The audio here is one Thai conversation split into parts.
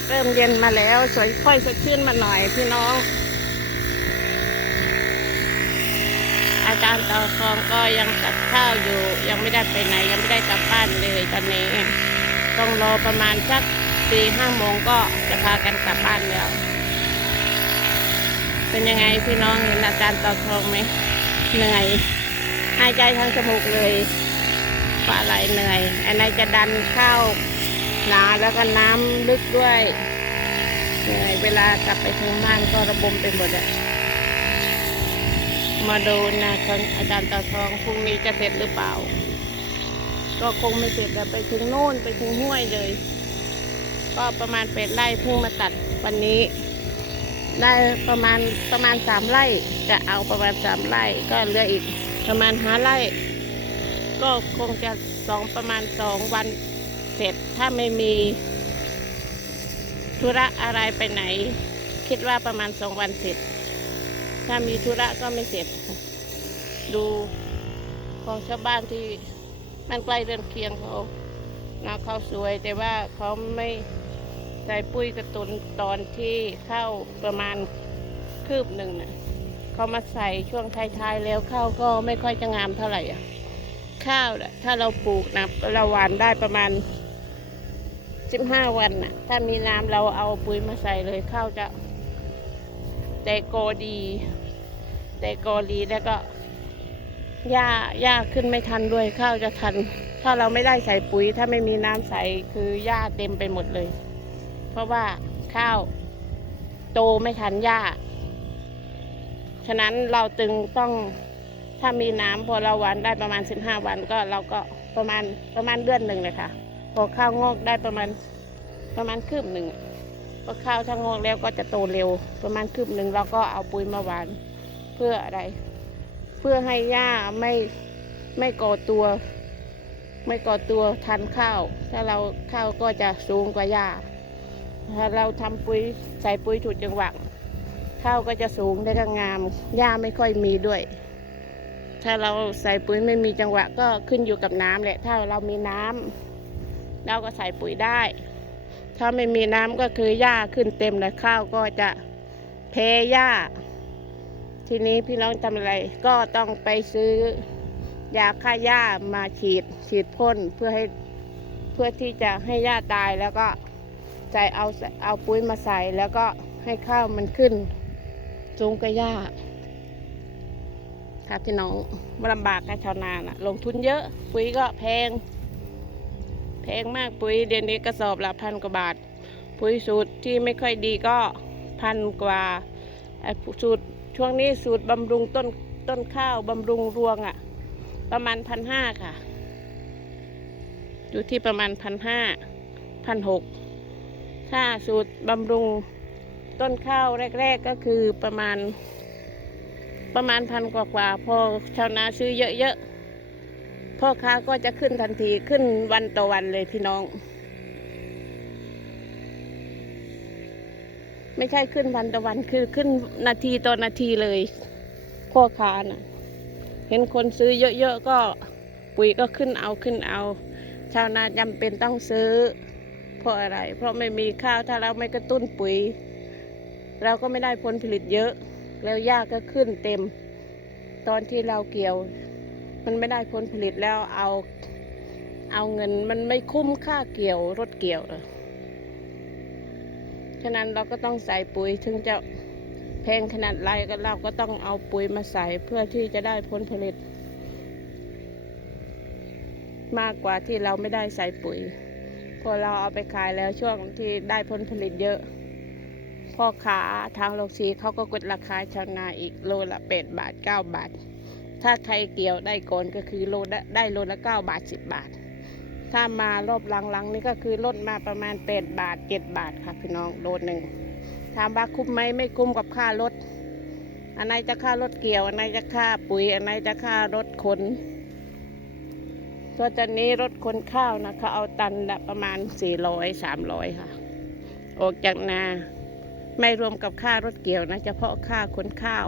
ศเริ่มเย็นมาแล้ว สวยค่อยสดชื่นมาหน่อยพี่น้อง อาจารย์ต่อทองก็ยังตัดข้าวอยู่ ยังไม่ได้ไปไหน ยังไม่ได้กลับบ้านเลยตอนนี้ ต้องรอประมาณสักสี่ห้าโมงก็จะพากันกลับบ้านแล้ว เป็นยังไงพี่น้องเห็นอาจารย์ต่อทองไหมเหนื่อยหายใจทางจมูกเลยปลาไหลเหนื่อย อันไหนจะดันข้าว หนาแล้วก็น้ำลึกด้วยเหนื่อยเวลากลับไปถึงบ้านก็ระบมไปหมดอะมาดูนะของอาจารย์ต่อทองพรุ่งนี้จะเสร็จหรือเปล่า ก็คงไม่เสร็จแล้วไปถึงโน่นไปถึงห้วยเลย ก็ประมาณเป็ดไร่เพิ่งมาตัดวันนี้ ได้ประมาณประมาณสามไร่ จะเอาประมาณสามไร่ก็เหลืออีกประมาณห้าไร่ ก็คงจะสองประมาณสองวัน เสร็จถ้าไม่มีธุระอะไรไปไหน คิดว่าประมาณสองวันเสร็จ ถ้ามีธุระก็ไม่เสร็จ ดูของชาวบ้านที่มันใกล้เรือนเคียงเขานาเขาสวยแต่ว่าเขาไม่ใส่ปุ๋ยกระตุนตอนที่เข้าประมาณคืบหนึ่งน่ะเขามาใส่ช่วงท้ายๆแล้วข้าวก็ไม่ค่อยจะงามเท่าไหร่อะข้าวถ้าเราปลูกนะเราหวานได้ประมาณ สิบห้าวันน่ะ ถ้ามีน้ำเราเอาปุ๋ยมาใส่เลยข้าวจะแต่กโกดี แต่กโกดีแล้วก็หญ้าหญ้าขึ้นไม่ทันด้วยข้าวจะทัน ถ้าเราไม่ได้ใส่ปุ๋ย ถ้าไม่มีน้ำใส่คือหญ้าเต็มไปหมดเลย เพราะว่าข้าวโตไม่ทันหญ้า ฉะนั้นเราจึงต้องถ้ามีน้ำพอเราหวานได้ประมาณ 15 วันก็เราก็ประมาณประมาณเดือนหนึ่งเลยค่ะ พอข้าวงอกได้ประมาณประมาณคืบหนึ่งพอข้าวถ้างอกแล้วก็จะโตเร็ว ประมาณคืบหนึ่งเราก็เอาปุ๋ยมาหวานเพื่ออะไร เพื่อให้หญ้าไม่ไม่ก่อตัว ไม่ก่อตัวทันข้าว ถ้าเราข้าวก็จะสูงกว่าหญ้าถ้าเราทำปุ๋ยใส่ปุ๋ยถูกจังหวะข้าวก็จะสูงได้ก็งามหญ้าไม่ค่อยมีด้วย ถ้าเราใส่ปุ๋ยไม่มีจังหวะก็ขึ้นอยู่กับน้ำแหละ ถ้าเรามีน้ำ เราก็ใส่ปุ๋ยได้ ถ้าไม่มีน้ำก็คือหญ้าขึ้นเต็มเลยข้าวก็จะแพ้หญ้า ทีนี้พี่น้องทำอะไรก็ต้องไปซื้อยาฆ่าหญ้ามาฉีดฉีดพ่นเพื่อให้เพื่อที่จะให้หญ้าตายแล้วก็ใจเอาเอาปุ๋ยมาใส่แล้วก็ให้ข้าวมันขึ้นสูงกว่าหญ้าค่ะพี่น้องมันลำบากกับชาวนานะลงทุนเยอะปุ๋ยก็แพง งมากปุ๋ยเดือนนี้กระสอบละพันกว่าบาท ปุ๋ยสูตรที่ไม่ค่อยดีก็พันกว่าไอ้สูตรช่วงนี้สูตรบำรุงต้นต้นข้าวบำรุงรวงอะ่ะ ประมาณพันห้าค่ะ อยู่ที่ประมาณพันห้าพันหกถ้าสูตรบำรุงต้นข้าวแรก ๆก็คือประมาณประมาณพันกว่าๆพอชาวนาซื้อเยอะๆ พ่อค้าก็จะขึ้นทันทีขึ้นวันต่อวันเลยพี่น้อง ไม่ใช่ขึ้นวันต่อวันคือขึ้นนาทีต่อนาทีเลย พ่อค้าน่ะ เห็นคนซื้อเยอะๆก็ปุ๋ยก็ขึ้นเอาขึ้นเอา ชาวนาจำเป็นต้องซื้อ เพราะอะไร เพราะไม่มีข้าวถ้าเราไม่กระตุ้นปุ๋ย เราก็ไม่ได้ผลผลิตเยอะ แล้วหญ้าก็ขึ้นเต็ม ตอนที่เราเกี่ยว มันไม่ได้ผลผลิตแล้วเอาเอาเงินมันไม่คุ้มค่าเกี่ยวรถเกี่ยวเลยฉะนั้นเราก็ต้องใส่ปุ๋ยถึงจะแพงขนาดไรก็เราก็ต้องเอาปุ๋ยมาใส่เพื่อที่จะได้ผลผลิต มากกว่าที่เราไม่ได้ใส่ปุ๋ย พอเราเอาไปขายแล้วช่วงที่ได้ผลผลิตเยอะ พ่อค้าทางโลกสีเขาก็กดราคาชาวนาอีกโลละแปดบาทเก้าบาท ถ้าใครเกี่ยวได้ก่อนก็คือโลละได้โลละเก้าบาทสิบบาท ถ้ามารอบหลังๆนี่ก็คือลดมาประมาณแปดบาทเจ็ดบาทค่ะพี่น้องโลหนึ่งถามว่าคุ้มไหมไม่คุ้มกับค่ารถอันไหนจะค่ารถเกี่ยว อันไหนจะค่าปุ๋ย อันไหนจะค่ารถขนก็ตอนนี้รถขนข้าวนะเขาเอาตันละประมาณสี่ร้อยสามร้อยค่ะ ออกจากนา ไม่รวมกับค่ารถเกี่ยวนะเฉพาะค่าขนข้าว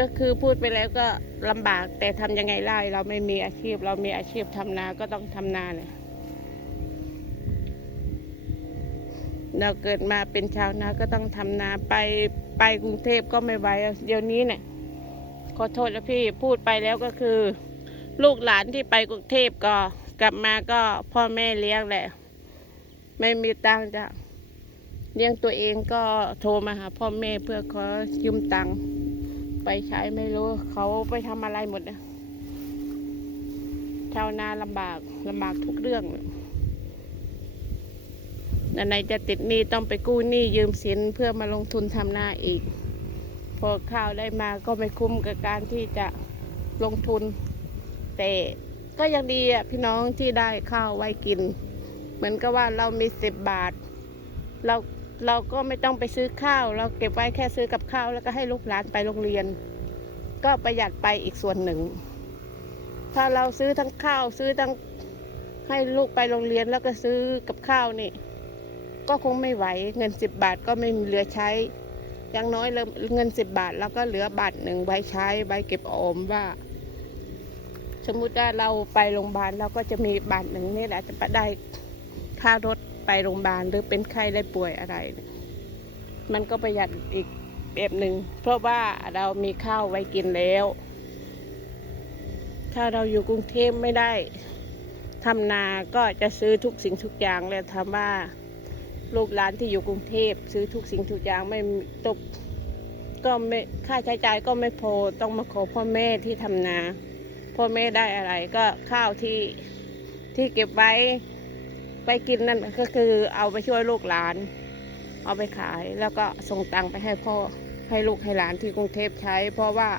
ก็คือพูดไปแล้วก็ลำบากแต่ทำยังไงได้เราไม่มีอาชีพ เรามีอาชีพทำนาก็ต้องทำนาเลยเราเกิดมาเป็นชาวนาก็ต้องทำนาไปไปกรุงเทพก็ไม่ไหวเดี๋ยวนี้เนี่ยขอโทษนะพี่พูดไปแล้วก็คือ ลูกหลานที่ไปกรุงเทพก็กลับมาก็พ่อแม่เลี้ยงแหละ ไม่มีตังค์จะเลี้ยงตัวเองก็โทรมาหาพ่อแม่เพื่อขอยืมตังค์ ไปใช้ไม่รู้ เขาไปทำอะไรหมดนะชาวนาลำบากลำบากทุกเรื่องแล้วไหนจะติดหนี้ต้องไปกู้หนี้ยืมสินเพื่อมาลงทุนทำนาอีก พอข้าวได้มาก็ไม่คุ้มกับการที่จะลงทุน แต่ก็ยังดีอะพี่น้องที่ได้ข้าวไว้กิน เหมือนกับว่าเรามีสิบบาท เรา เราก็ไม่ต้องไปซื้อข้าว เราเก็บไว้แค่ซื้อกับข้าว แล้วก็ให้ลูกหลานไปโรงเรียน ก็ประหยัดไปอีกส่วนหนึ่ง ถ้าเราซื้อทั้งข้าวซื้อทั้งให้ลูกไปโรงเรียนแล้วก็ซื้อกับข้าวนี่ ก็คงไม่ไหวเงินสิบบาทก็ไม่มีเหลือใช้อย่างน้อยเริ่มเงินสิบบาท แล้วก็เหลือบาทหนึ่งไว้ใช้ไว้เก็บออมว่า สมมุติว่าเราไปโรงพยาบาลเราก็จะมีบาทหนึ่งนี่แหละจะไปได้ค่ารถ ไปโรงพยาบาลหรือเป็นไข้ได้ป่วยอะไร มันก็ประหยัดอีกแบบหนึ่งเพราะว่าเรามีข้าวไว้กินแล้ว ถ้าเราอยู่กรุงเทพไม่ได้ทำนาก็จะซื้อทุกสิ่งทุกอย่างเลยถาว่าลูกหลานที่อยู่กรุงเทพซื้อทุกสิ่งทุกอย่างไม่ตกก็ไม่ค่าใช้จ่ายก็ไม่พอต้องมาขอพ่อแม่ที่ทำนา พ่อแม่ได้อะไรก็ข้าวที่ที่เก็บไว้ ไปกินนั่นก็คือเอาไปช่วยลูกหลาน เอาไปขายแล้วก็ส่งตังค์ไปให้พ่อให้ลูกให้หลานที่กรุงเทพใช้ เพราะว่า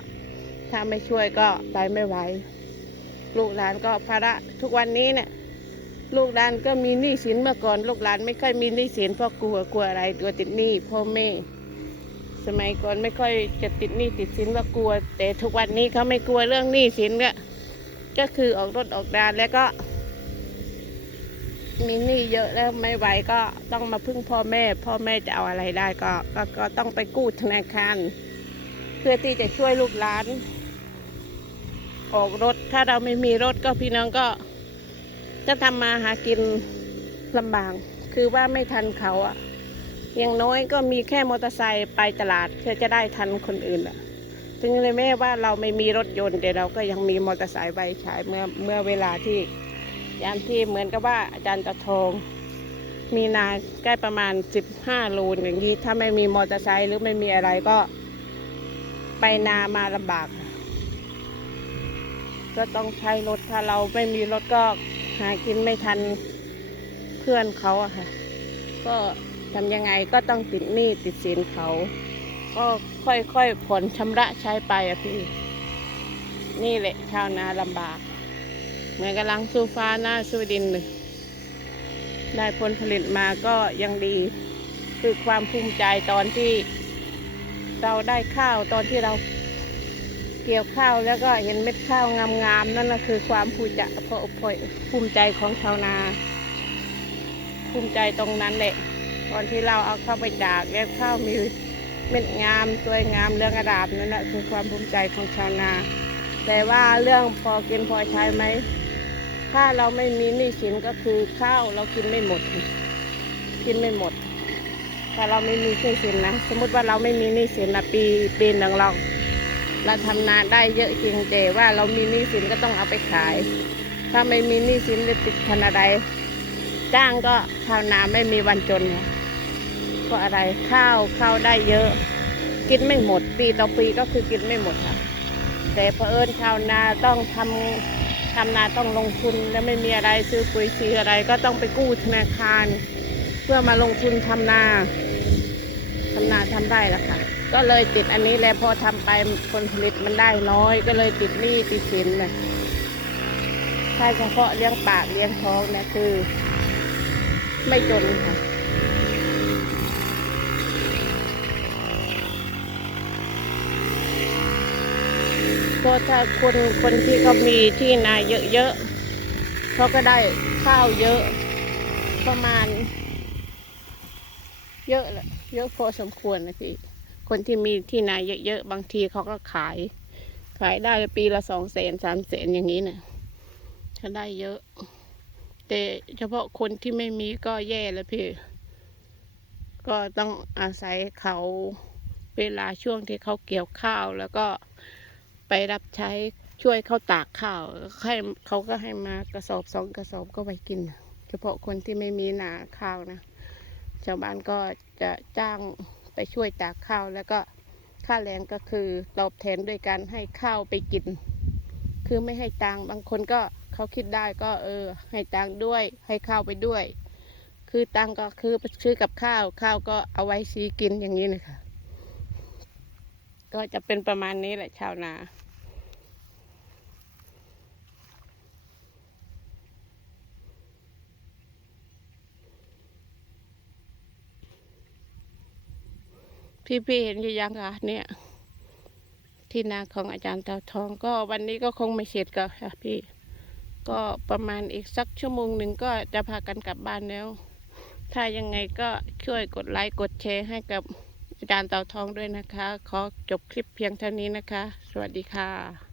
ถ้าไม่ช่วยก็ไปไม่ไหวลูกหลานก็ภาระทุกวันนี้เนี่ยลูกหลานก็มีหนี้สินเมื่อก่อน ลูกหลานไม่ค่อยมีหนี้สินเพราะกลัวกลัวอะไรกลัวติดหนี้พ่อแม่ สมัยก่อนไม่ค่อยจะติดหนี้ติดสินว่ากลัว แต่ทุกวันนี้เขาไม่กลัวเรื่องหนี้สินก็ก็คือออกรถออกดานแล้วก็ มีหนี้เยอะแล้วไม่ไหวก็ต้องมาพึ่งพ่อแม่ พ่อแม่จะเอาอะไรได้ก็ก็ก็ต้องไปกู้ธนาคาร เพื่อที่จะช่วยลูกหลาน ออกรถถ้าเราไม่มีรถก็พี่น้องก็ จะทำมาหากินลำบากคือว่าไม่ทันเขาอะอย่างน้อยก็มีแค่มอเตอร์ไซค์ไปตลาดเพื่อจะได้ทันคนอื่นอะถึงเลยแม้ว่าเราไม่มีรถยนต์แต่เราก็ยังมีมอเตอร์ไซค์ไว้ใช้เมื่อเมื่อเวลาที่ ยามที่เหมือนกับว่าอาจารย์ตะทอง มีนาใกล้ประมาณ 15โลอย่างนี้ ถ้าไม่มีมอเตอร์ไซค์หรือไม่มีอะไรก็ไปนามาลำบาก ก็ต้องใช้รถถ้าเราไม่มีรถก็หากินไม่ทันเพื่อนเขาอะค่ะ ก็ทำยังไงก็ต้องติดหนี้ติดสินเขา ก็ค่อยๆผ่อนชำระใช้ไปอะพี่ นี่แหละชาวนาลำบาก มือนกำลังสู้ฟ้าหน้าสู้ดินเลยได้ผลผลิตมาก็ยังดี คือความภูมิใจตอนที่ เราได้ข้าวตอนที่เราเกี่ยวข้าวแล้วก็เห็นเม็ดข้าวงามๆนั่นนะคือความภูมิใจภูมิใจของชาวนา ภูมิใจตรงนั้นแหละตอนที่เราเอาเข้าไปจากแล้วข้าวมีเม็ดงามสวยงามเรื่องกระดาบนั่นแหละคือความภูมิใจของชาวนา แต่ว่าเรื่องพอกินพอใช้ไหม ถ้าเราไม่มีหนี้สินก็คือข้าวเรากินไม่หมด กินไม่หมด ถ้าเราไม่มีหนี้สินนะ สมมติว่าเราไม่มีหนี้สินนะปีปีหนึ่งเรา เราทำนาได้เยอะจริงแต่ว่าเรามีหนี้สินก็ต้องเอาไปขาย ถ้าไม่มีหนี้สินจะติดพันอะไรจ้างก็ชาวนาไม่มีวันจนเนี่ยก็อะไรข้าวข้าวได้เยอะ กินไม่หมด ปีต่อปีก็คือกินไม่หมดค่ะ แต่เผอิญชาวนาต้องทำ ทำนาต้องลงทุนแล้วไม่มีอะไรซื้อปุ๋ยซื้ออะไรก็ต้องไปกู้ธนาคาร เพื่อมาลงทุนทำนาทำนาทำได้ละค่ะ ก็เลยติดอันนี้แหละพอทำไปผลผลิตมันได้น้อย ก็เลยติดหนี้ติดสินนะถ้าเฉพาะเลี้ยงปากเลี้ยงท้องนี่ยคือ ไม่จนค่ะ ก็ถ้าคนคนที่เขามีที่นาเยอะๆเขาก็ได้ข้าวเยอะ ประมาณ เยอะละเยอะพอสมควรนะพี่ คนที่มีที่นาเยอะๆบางทีเขาก็ขาย ขายได้ปีละสองแสนสามแสนอย่างนี้นะเขาได้เยอะ แต่เฉพาะคนที่ไม่มีก็แย่แล้วพี่ ก็ต้องอาศัยเขาเวลาช่วงที่เขาเกี่ยวข้าวแล้วก็ ไปรับใช้ช่วยเขาตากข้าวให้เขาก็ให้มากระสอบสองกระสอบก็ไปกิน เฉพาะคนที่ไม่มีนาข้าวนะ ชาวบ้านก็จะจ้างไปช่วยตากข้าวแล้วก็ค่าแรงก็คือตอบแทนด้วยการให้ข้าวไปกิน คือไม่ให้ตังบางคนก็เขาคิดได้ก็เออ ให้ตังด้วย ให้ข้าวไปด้วย คือตังก็คือไปซื้อกับข้าวข้าวก็เอาไว้ซีกินอย่างนี้นะคะก็จะเป็นประมาณนี้แหละชาวนา ที่พี่เห็นอยู่ยังค่ะเนี่ยที่นาของอาจารย์เตาทองก็วันนี้ก็คงไม่เสร็จก็ค่ะพี่ ก็ประมาณอีกสักชั่วโมงหนึ่งก็จะพากันกลับบ้านแล้ว ถ้ายังไงก็ช่วยกดไลค์กดแชร์ให้กับอาจารย์เตาทองด้วยนะคะ ขอจบคลิปเพียงเท่านี้นะคะ สวัสดีค่ะ